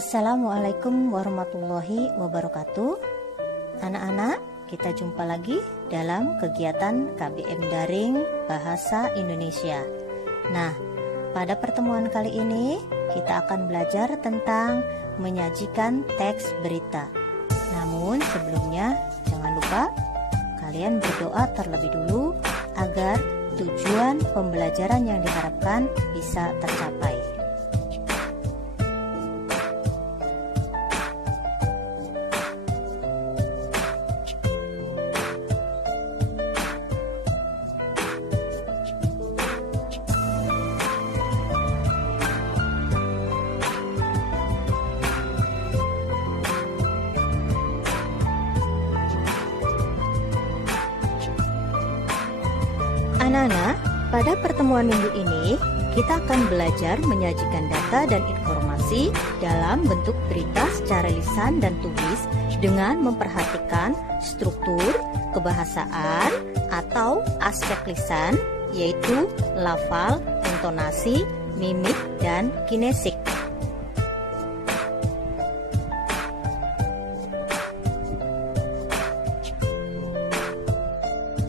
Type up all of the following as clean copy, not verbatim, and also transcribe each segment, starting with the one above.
Assalamualaikum warahmatullahi wabarakatuh. Anak-anak, kita jumpa lagi dalam kegiatan KBM Daring Bahasa Indonesia. Nah, pada pertemuan kali ini kita akan belajar tentang menyajikan teks berita. Namun sebelumnya jangan lupa kalian berdoa terlebih dulu agar tujuan pembelajaran yang diharapkan bisa tercapai. Anak-anak, pada pertemuan minggu ini kita akan belajar menyajikan data dan informasi dalam bentuk berita secara lisan dan tulis dengan memperhatikan struktur, kebahasaan, atau aspek lisan, yaitu lafal, intonasi, mimik, dan kinesik.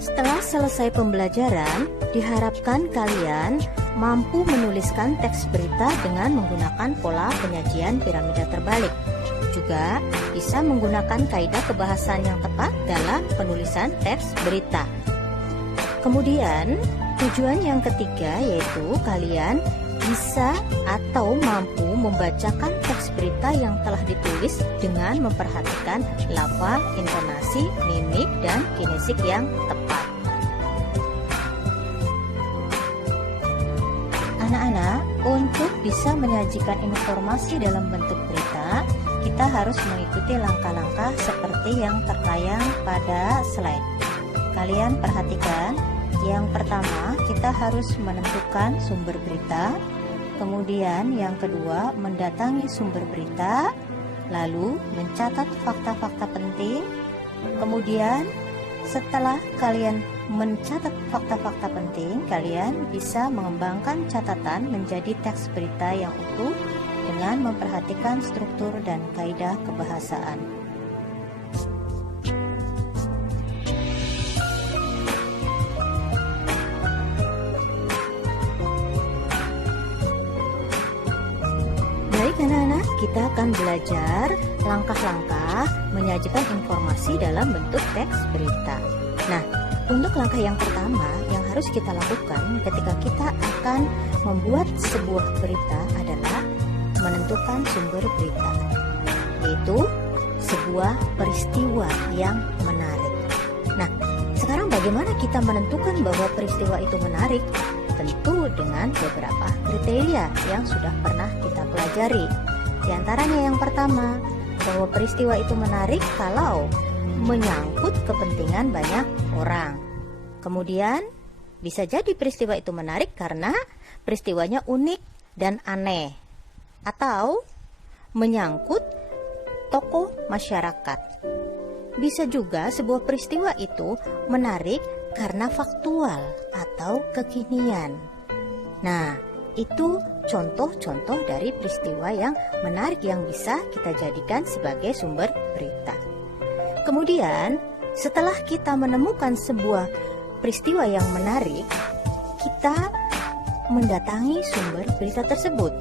Setelah selesai pembelajaran, diharapkan kalian mampu menuliskan teks berita dengan menggunakan pola penyajian piramida terbalik. Juga bisa menggunakan kaidah kebahasaan yang tepat dalam penulisan teks berita. Kemudian, tujuan yang ketiga yaitu kalian bisa atau mampu membacakan teks berita yang telah ditulis dengan memperhatikan lafal, intonasi, mimik, dan kinesik yang tepat. Anak-anak, untuk bisa menyajikan informasi dalam bentuk berita, kita harus mengikuti langkah-langkah seperti yang tertayang pada slide. Kalian perhatikan, yang pertama kita harus menentukan sumber berita, kemudian yang kedua mendatangi sumber berita, lalu mencatat fakta-fakta penting, kemudian setelah kalian mencatat fakta-fakta penting, kalian bisa mengembangkan catatan menjadi teks berita yang utuh dengan memperhatikan struktur dan kaidah kebahasaan. Baik anak-anak, kita akan belajar langkah-langkah menyajikan informasi dalam bentuk teks berita. Nah, untuk langkah yang pertama yang harus kita lakukan ketika kita akan membuat sebuah berita adalah menentukan sumber berita, yaitu sebuah peristiwa yang menarik. Nah, sekarang bagaimana kita menentukan bahwa peristiwa itu menarik? Tentu dengan beberapa kriteria yang sudah pernah kita pelajari. Di antaranya yang pertama, bahwa peristiwa itu menarik kalau menyangkut kepentingan banyak orang. Kemudian, bisa jadi peristiwa itu menarik karena peristiwanya unik dan aneh, atau menyangkut tokoh masyarakat. Bisa juga sebuah peristiwa itu menarik karena faktual atau kekinian. Nah, itu contoh-contoh dari peristiwa yang menarik yang bisa kita jadikan sebagai sumber berita. Kemudian, setelah kita menemukan sebuah peristiwa yang menarik, kita mendatangi sumber berita tersebut.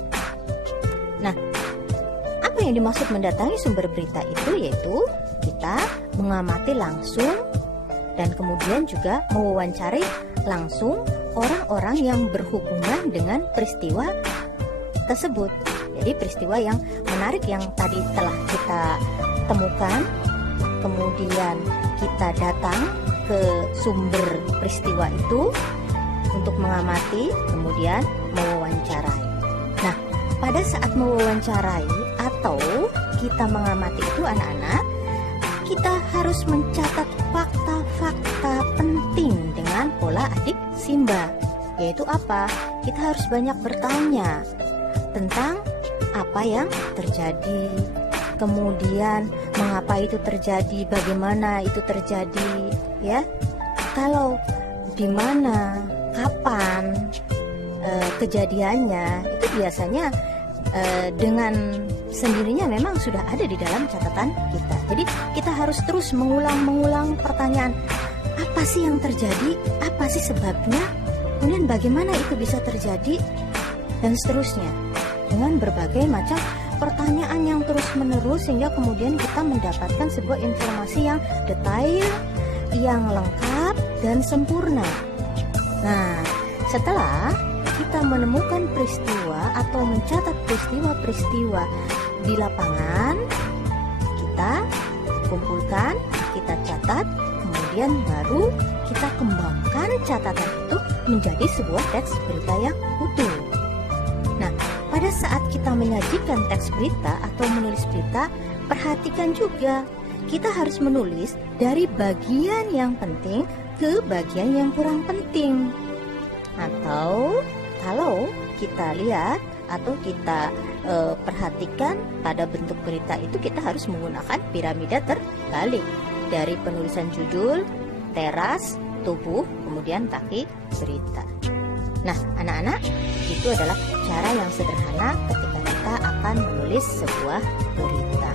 Nah, apa yang dimaksud mendatangi sumber berita itu? Yaitu kita mengamati langsung dan kemudian juga mewawancari langsung orang-orang yang berhubungan dengan peristiwa tersebut. Jadi peristiwa yang menarik yang tadi telah kita temukan, kemudian kita datang ke sumber peristiwa itu untuk mengamati, kemudian mewawancarai. Nah, pada saat mewawancarai atau kita mengamati itu anak-anak, kita harus mencatat fakta-fakta penting dengan pola adik Simba. Yaitu apa? Kita harus banyak bertanya tentang apa yang terjadi, kemudian mengapa itu terjadi, bagaimana itu terjadi, ya. Kalau di mana, kapan kejadiannya, itu biasanya dengan sendirinya memang sudah ada di dalam catatan kita. Jadi kita harus terus mengulang pertanyaan, apa sih yang terjadi, apa sih sebabnya, kemudian bagaimana itu bisa terjadi, dan seterusnya, dengan berbagai macam pertanyaan yang terus menerus, sehingga kemudian kita mendapatkan sebuah informasi yang detail, yang lengkap dan sempurna. Nah, setelah kita menemukan peristiwa atau mencatat peristiwa-peristiwa di lapangan, kita kumpulkan, kita catat, kemudian baru kita kembangkan catatan itu menjadi sebuah teks berita yang utuh. Nah, pada saat kita menyajikan teks berita atau menulis berita, perhatikan juga kita harus menulis dari bagian yang penting ke bagian yang kurang penting. Atau kalau kita lihat atau kita perhatikan pada bentuk berita itu, kita harus menggunakan piramida terbalik dari penulisan judul, teras, tubuh, kemudian kaki berita. Nah, anak-anak, itu adalah cara yang sederhana ketika kita akan menulis sebuah berita.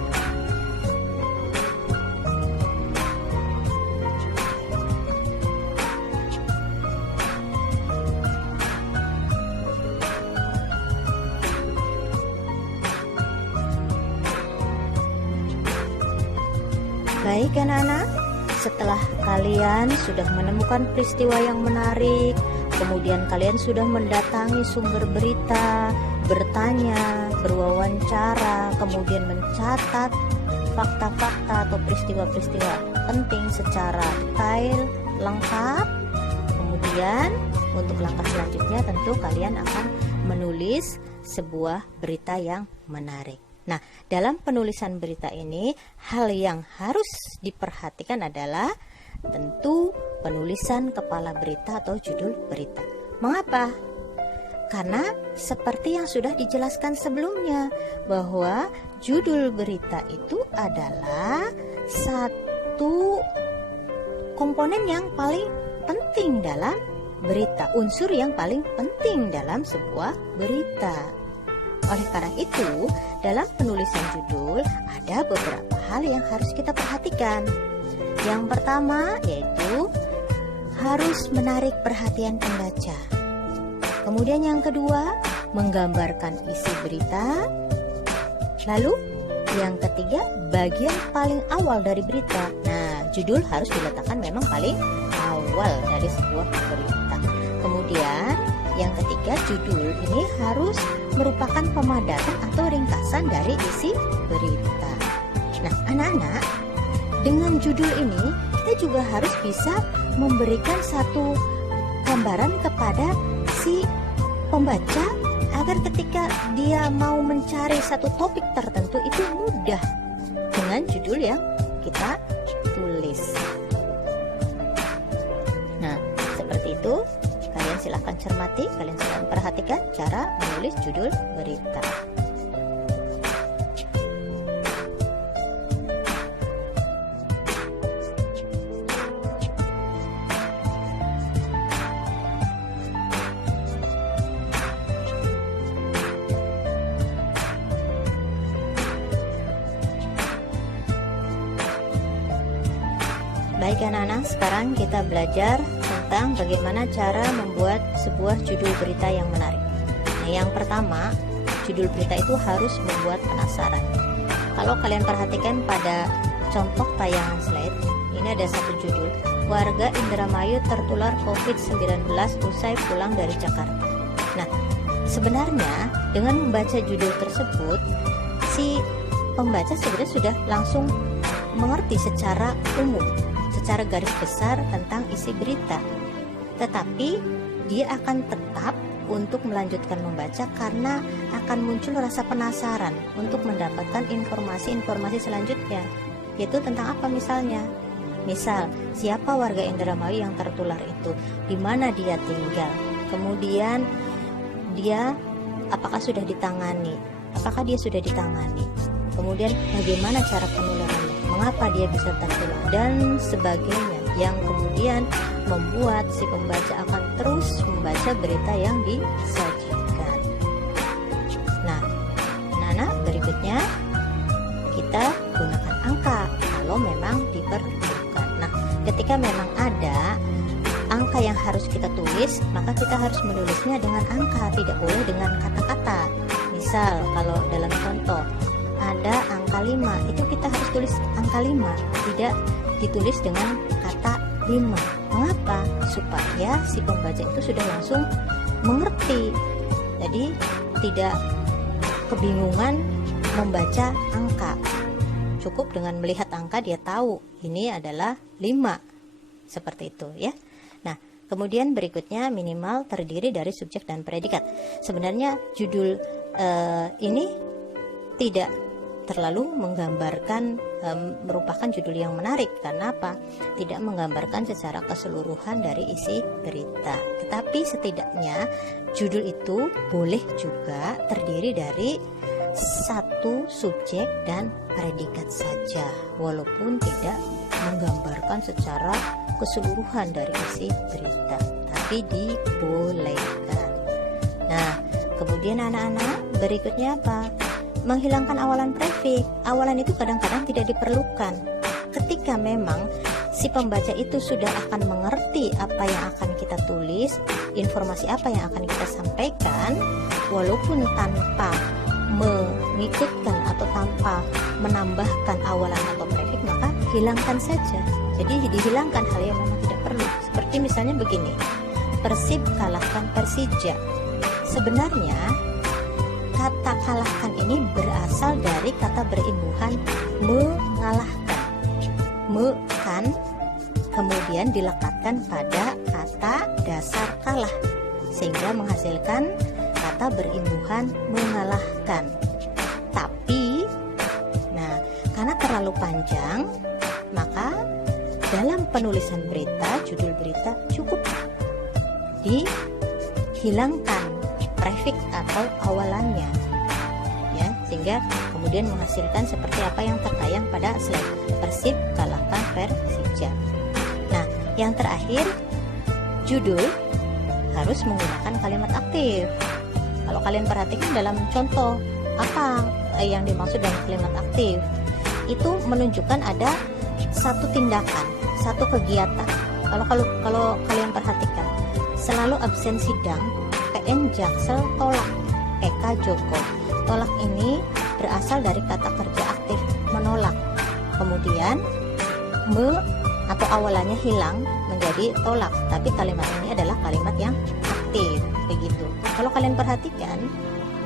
Baik anak-anak, setelah kalian sudah menemukan peristiwa yang menarik, kemudian kalian sudah mendatangi sumber berita, bertanya, berwawancara, kemudian mencatat fakta-fakta atau peristiwa-peristiwa penting secara detail, lengkap. Kemudian untuk langkah selanjutnya tentu kalian akan menulis sebuah berita yang menarik. Nah, dalam penulisan berita ini, hal yang harus diperhatikan adalah tentu penulisan kepala berita atau judul berita. Mengapa? Karena seperti yang sudah dijelaskan sebelumnya, bahwa judul berita itu adalah satu komponen yang paling penting dalam berita, unsur yang paling penting dalam sebuah berita. Oleh karena itu, dalam penulisan judul ada beberapa hal yang harus kita perhatikan. Yang pertama yaitu harus menarik perhatian pembaca. Kemudian yang kedua, menggambarkan isi berita. Lalu yang ketiga, bagian paling awal dari berita. Nah, judul harus diletakkan memang paling awal dari sebuah berita. Kemudian yang ketiga, judul ini harus merupakan pemadatan atau ringkasan dari isi berita. Nah, anak-anak, dengan judul ini kita juga harus bisa memberikan satu gambaran kepada si pembaca agar ketika dia mau mencari satu topik tertentu itu mudah dengan judul yang kita tulis. Nah, seperti itu. Kalian silahkan cermati, kalian silahkan perhatikan cara menulis judul berita. Baik anak-anak, sekarang kita belajar tentang bagaimana cara membuat sebuah judul berita yang menarik. Nah, yang pertama, judul berita itu harus membuat penasaran. Kalau kalian perhatikan pada contoh tayangan slide, ini ada satu judul, warga Indramayu tertular COVID-19 usai pulang dari Jakarta. Nah, sebenarnya dengan membaca judul tersebut, si pembaca sebenarnya sudah langsung mengerti secara umum, secara garis besar tentang isi berita. Tetapi dia akan tetap untuk melanjutkan membaca karena akan muncul rasa penasaran untuk mendapatkan informasi-informasi selanjutnya, yaitu tentang apa misalnya. Misal, siapa warga Indramayu yang tertular itu, di mana dia tinggal, kemudian dia apakah sudah ditangani, kemudian bagaimana cara penularannya, mengapa dia bisa tertular, dan sebagainya, yang kemudian membuat si pembaca akan terus membaca berita yang disajikan. Nah, berikut berikutnya kita gunakan angka kalau memang diperlukan. Nah, ketika memang ada angka yang harus kita tulis, maka kita harus menulisnya dengan angka, tidak boleh dengan kata-kata. Misal kalau dalam contoh ada angka 5, itu kita harus tulis angka 5, tidak ditulis dengan kata 5. Mengapa? Supaya si pembaca itu sudah langsung mengerti, jadi tidak kebingungan membaca angka. Cukup dengan melihat angka dia tahu ini adalah 5, seperti itu ya. Nah, kemudian berikutnya minimal terdiri dari subjek dan predikat. Sebenarnya judul ini tidak terlalu menggambarkan, merupakan judul yang menarik. Karena apa? Tidak menggambarkan secara keseluruhan dari isi berita. Tetapi setidaknya judul itu boleh juga terdiri dari satu subjek dan predikat saja, walaupun tidak menggambarkan secara keseluruhan dari isi berita, tapi dibolehkan. Nah, kemudian anak-anak, berikutnya apa? Menghilangkan awalan prefix. Awalan itu kadang-kadang tidak diperlukan. Ketika memang si pembaca itu sudah akan mengerti apa yang akan kita tulis, informasi apa yang akan kita sampaikan, walaupun tanpa mengikutkan atau tanpa menambahkan awalan atau prefix, maka hilangkan saja. Jadi dihilangkan hal yang memang tidak perlu. Seperti misalnya begini, Persib kalahkan Persija. Sebenarnya kata kalahkan ini berasal dari kata berimbuhan mengalahkan. Me kan kemudian dilekatkan pada kata dasar kalah, sehingga menghasilkan kata berimbuhan mengalahkan. Tapi karena terlalu panjang, maka dalam penulisan berita, judul berita cukup dihilangkan prefix atau awalannya ya, sehingga kemudian menghasilkan seperti apa yang tertayang pada slide, Persib kalahkan Persija. Nah, yang terakhir, judul harus menggunakan kalimat aktif. Kalau kalian perhatikan dalam contoh, apa yang dimaksud dengan kalimat aktif? Itu menunjukkan ada satu tindakan, satu kegiatan. Kalau kalian perhatikan, selalu absen sidang, PN Jaksel tolak, PK Joko. Tolak ini berasal dari kata kerja aktif, menolak. Kemudian atau awalannya hilang menjadi tolak, tapi kalimat ini adalah kalimat yang aktif, begitu. Kalau kalian perhatikan,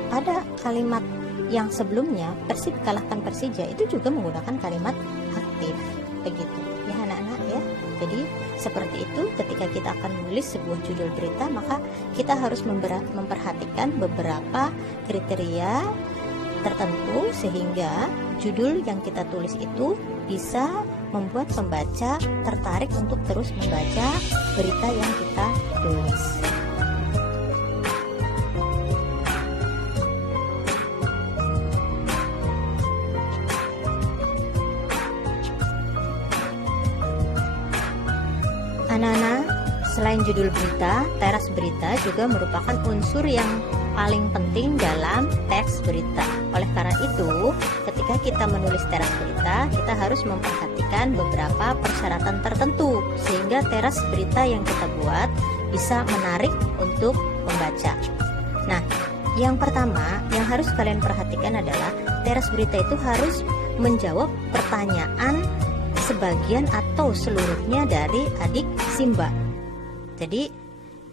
pada kalimat yang sebelumnya Persib kalahkan Persija itu juga menggunakan kalimat aktif, begitu ya anak-anak ya. Jadi seperti itu, ketika kita akan menulis sebuah judul berita, maka kita harus memperhatikan beberapa kriteria tertentu sehingga judul yang kita tulis itu bisa membuat pembaca tertarik untuk terus membaca berita yang kita tulis. Anak-anak, selain judul berita, teras berita juga merupakan unsur yang paling penting dalam teks berita. Oleh karena itu, ketika kita menulis teras berita, kita harus memperhatikan beberapa persyaratan tertentu sehingga teras berita yang kita buat bisa menarik untuk membaca. Nah, yang pertama yang harus kalian perhatikan adalah teras berita itu harus menjawab pertanyaan sebagian atau seluruhnya dari adik Simba. Jadi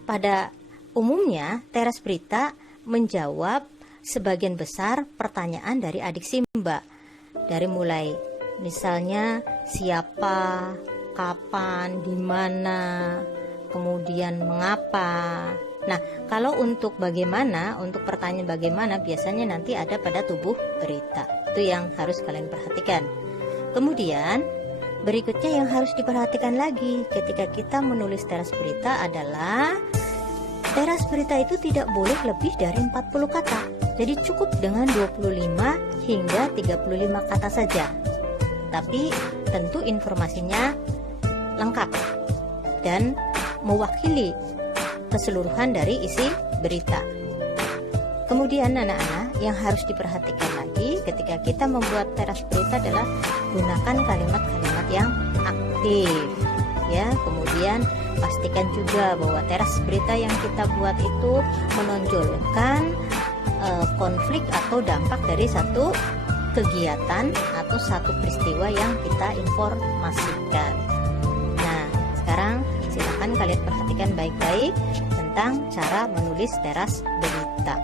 pada umumnya teras berita menjawab sebagian besar pertanyaan dari adik Simba. Dari mulai misalnya siapa, kapan, di mana, kemudian mengapa. Nah, kalau untuk bagaimana, untuk pertanyaan bagaimana biasanya nanti ada pada tubuh berita. Itu yang harus kalian perhatikan. Kemudian berikutnya yang harus diperhatikan lagi ketika kita menulis teras berita adalah teras berita itu tidak boleh lebih dari 40 kata. Jadi cukup dengan 25 hingga 35 kata saja. Tapi tentu informasinya lengkap dan mewakili keseluruhan dari isi berita. Kemudian anak-anak yang harus diperhatikan lagi ketika kita membuat teras berita adalah gunakan kalimat-kalimat yang aktif ya. Kemudian pastikan juga bahwa teras berita yang kita buat itu menonjolkan konflik atau dampak dari satu kegiatan atau satu peristiwa yang kita informasikan. Nah, sekarang silakan kalian perhatikan baik-baik tentang cara menulis teras berita.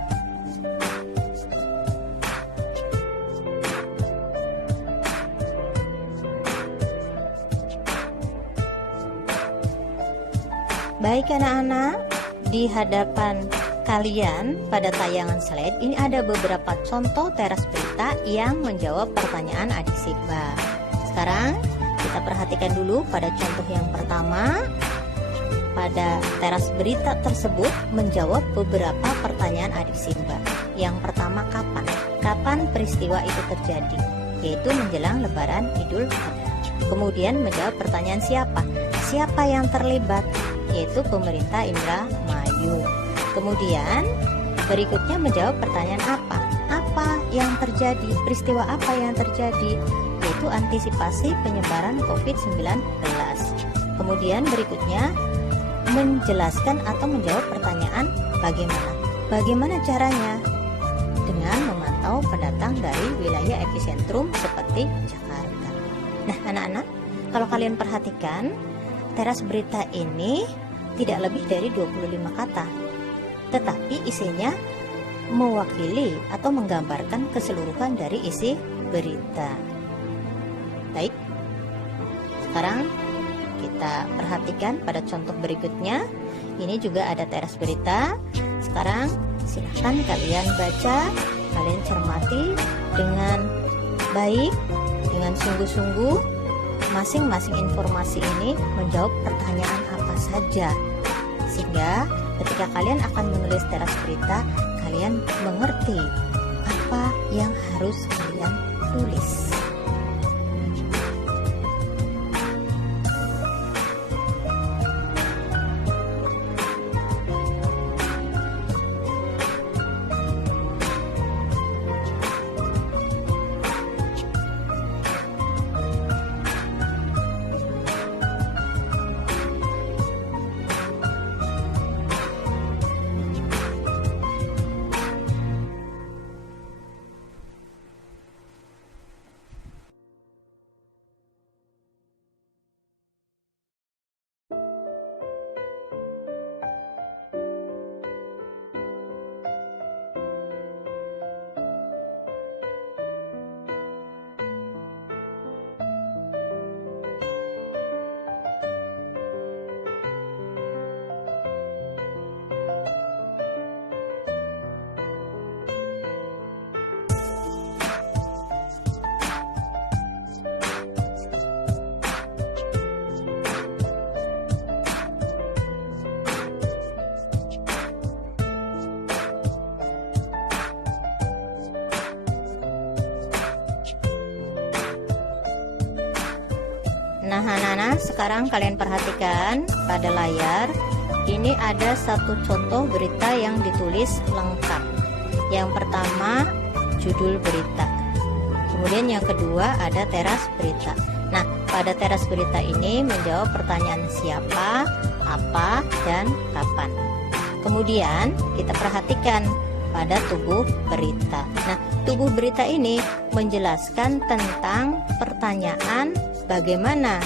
Baik anak-anak, di hadapan kalian pada tayangan slide ini ada beberapa contoh teras berita yang menjawab pertanyaan adik Simba. Sekarang kita perhatikan dulu pada contoh yang pertama. Pada teras berita tersebut menjawab beberapa pertanyaan adik Simba. Yang pertama, kapan? Kapan peristiwa itu terjadi? Yaitu menjelang Lebaran Idul Adha. Kemudian menjawab pertanyaan siapa? Siapa yang terlibat? Yaitu pemerintah Indramayu. Kemudian berikutnya menjawab pertanyaan apa? Apa yang terjadi? Peristiwa apa yang terjadi? Yaitu antisipasi penyebaran COVID-19. Kemudian berikutnya menjelaskan atau menjawab pertanyaan bagaimana? Bagaimana caranya? Dengan memantau pendatang dari wilayah epicentrum seperti Jakarta. Nah anak-anak, kalau kalian perhatikan, teras berita ini tidak lebih dari 25 kata, tetapi isinya mewakili atau menggambarkan keseluruhan dari isi berita. Baik, sekarang kita perhatikan pada contoh berikutnya. Ini juga ada teras berita. Sekarang silahkan kalian baca, kalian cermati dengan baik, dengan sungguh-sungguh. Masing-masing informasi ini menjawab pertanyaan apa saja, sehingga ketika kalian akan menulis teras berita, kalian mengerti apa yang harus kalian tulis. Nah anak-anak, sekarang kalian perhatikan pada layar. Ini ada satu contoh berita yang ditulis lengkap. Yang pertama judul berita, kemudian yang kedua ada teras berita. Nah pada teras berita ini menjawab pertanyaan siapa, apa, dan kapan. Kemudian kita perhatikan pada tubuh berita. Nah tubuh berita ini menjelaskan tentang pertanyaan bagaimana.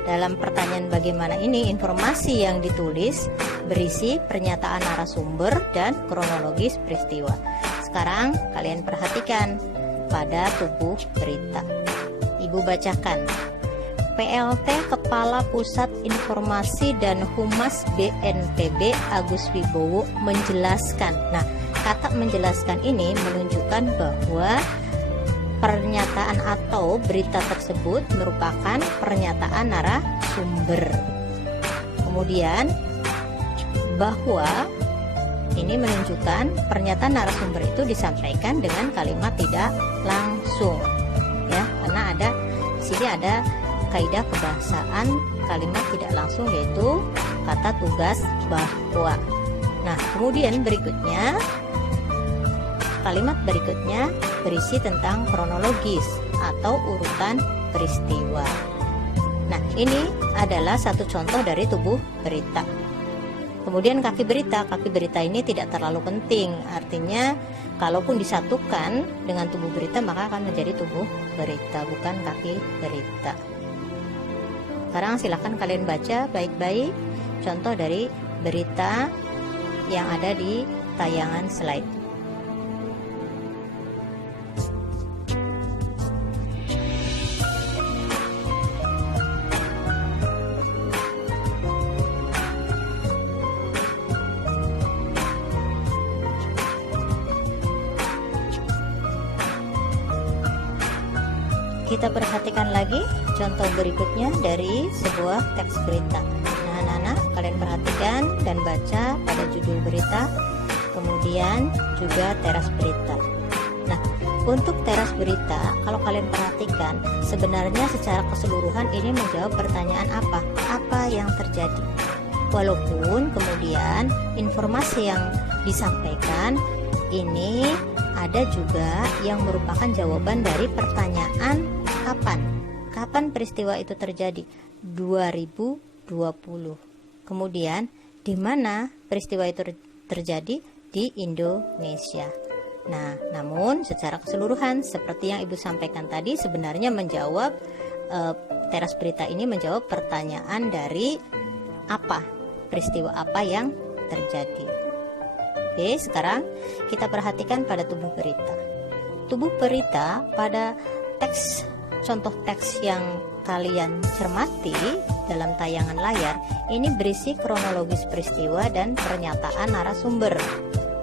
Dalam pertanyaan bagaimana ini, informasi yang ditulis berisi pernyataan narasumber dan kronologis peristiwa. Sekarang kalian perhatikan pada tubuh berita. Ibu bacakan. PLT Kepala Pusat Informasi dan Humas BNPB Agus Wibowo menjelaskan. Nah, kata menjelaskan ini menunjukkan bahwa pernyataan atau berita tersebut merupakan pernyataan narasumber. Kemudian bahwa ini menunjukkan pernyataan narasumber itu disampaikan dengan kalimat tidak langsung, ya, karena di sini ada kaidah kebahasaan kalimat tidak langsung, yaitu kata tugas bahwa. Nah, kemudian berikutnya kalimat berikutnya berisi tentang kronologis atau urutan peristiwa. Nah, ini adalah satu contoh dari tubuh berita. Kemudian kaki berita ini tidak terlalu penting. Artinya, kalaupun disatukan dengan tubuh berita maka akan menjadi tubuh berita, bukan kaki berita. Sekarang silakan kalian baca baik-baik contoh dari berita yang ada di tayangan slide. Kita perhatikan lagi contoh berikutnya dari sebuah teks berita. Nah, anak-anak, kalian perhatikan dan baca pada judul berita, kemudian juga teras berita. Nah, untuk teras berita, kalau kalian perhatikan, sebenarnya secara keseluruhan ini menjawab pertanyaan apa yang terjadi. Walaupun kemudian informasi yang disampaikan ini ada juga yang merupakan jawaban dari pertanyaan kapan peristiwa itu terjadi? 2020. Kemudian di mana peristiwa itu terjadi? Di Indonesia. Nah, namun secara keseluruhan seperti yang Ibu sampaikan tadi, sebenarnya menjawab teras berita ini menjawab pertanyaan dari peristiwa apa yang terjadi. Oke, sekarang kita perhatikan pada tubuh berita. Tubuh berita pada contoh teks yang kalian cermati dalam tayangan layar ini berisi kronologis peristiwa dan pernyataan narasumber.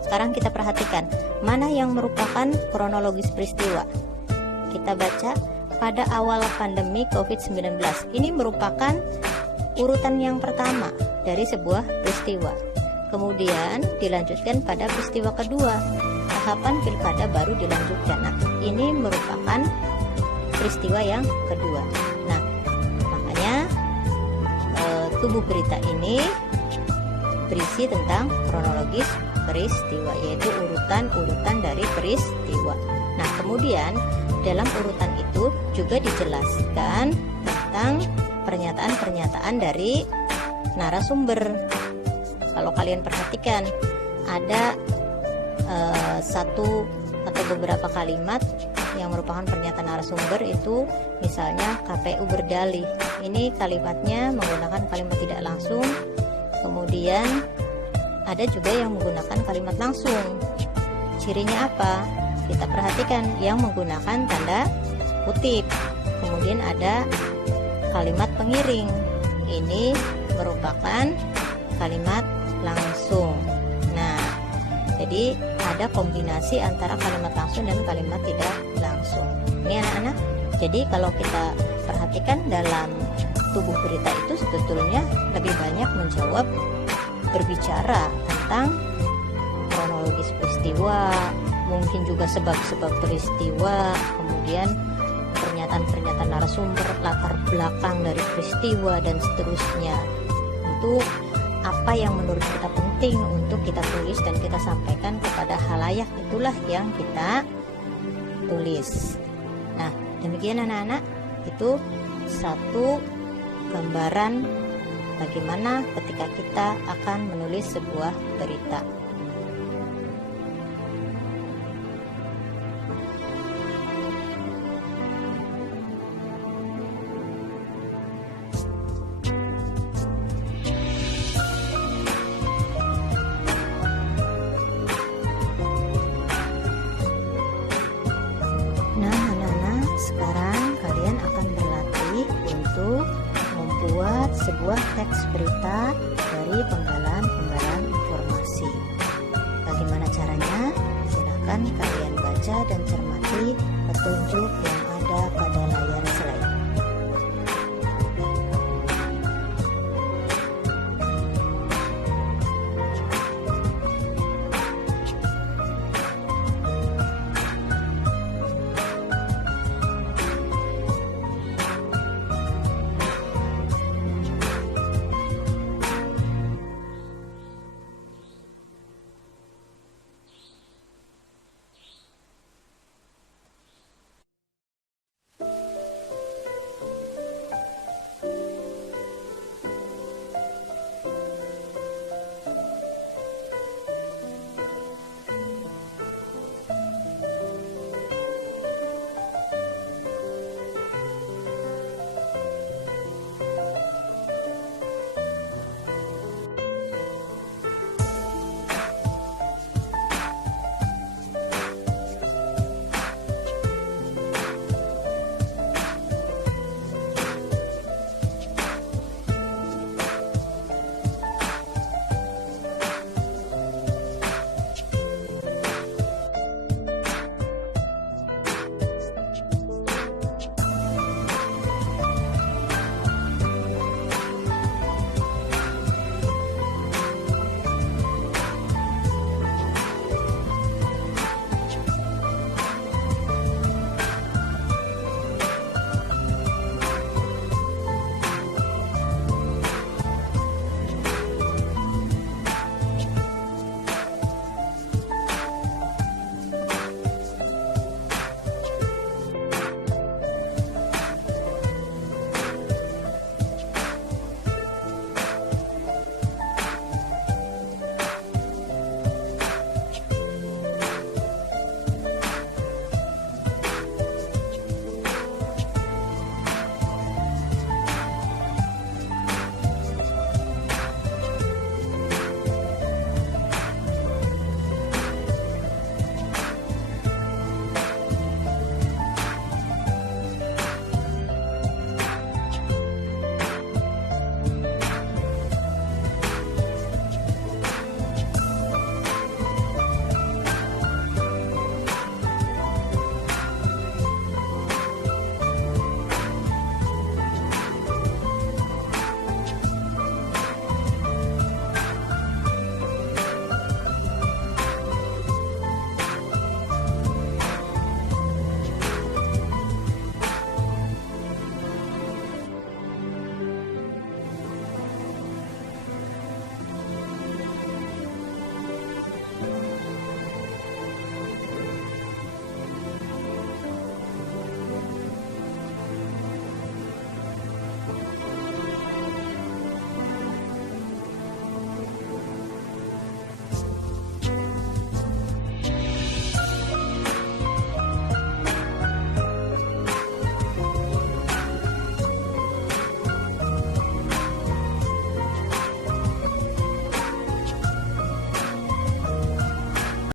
Sekarang kita perhatikan mana yang merupakan kronologis peristiwa. Kita baca pada awal pandemi COVID-19. Ini merupakan urutan yang pertama dari sebuah peristiwa. Kemudian dilanjutkan pada peristiwa kedua, tahapan pilkada baru dilanjutkan. Nah, ini merupakan peristiwa yang kedua. Nah, makanya tubuh berita ini berisi tentang kronologis peristiwa, yaitu urutan-urutan dari peristiwa. Nah, kemudian dalam urutan itu juga dijelaskan tentang pernyataan-pernyataan dari narasumber. Kalau kalian perhatikan, ada satu atau beberapa kalimat yang merupakan pernyataan narasumber itu, misalnya KPU berdalih. Ini kalimatnya menggunakan kalimat tidak langsung. Kemudian ada juga yang menggunakan kalimat langsung. Cirinya apa? Kita perhatikan yang menggunakan tanda kutip. Kemudian ada kalimat pengiring. Ini merupakan kalimat langsung. Nah, jadi ada kombinasi antara kalimat langsung dan kalimat tidak langsung. Ini anak-anak. Jadi kalau kita perhatikan dalam tubuh berita itu sebetulnya lebih banyak menjawab, berbicara tentang kronologis peristiwa, mungkin juga sebab-sebab peristiwa, kemudian pernyataan-pernyataan narasumber, latar belakang dari peristiwa dan seterusnya. Untuk apa yang menurut kita penting untuk kita tulis dan kita sampaikan kepada khalayak, itulah yang kita tulis. Nah, demikian anak-anak, itu satu gambaran bagaimana ketika kita akan menulis sebuah berita. Nah, anak-anak, sekarang kalian akan berlatih untuk membuat sebuah teks berita dari penggalan-penggalan informasi. Bagaimana caranya? Silakan kalian baca dan cermati petunjuk yang ada pada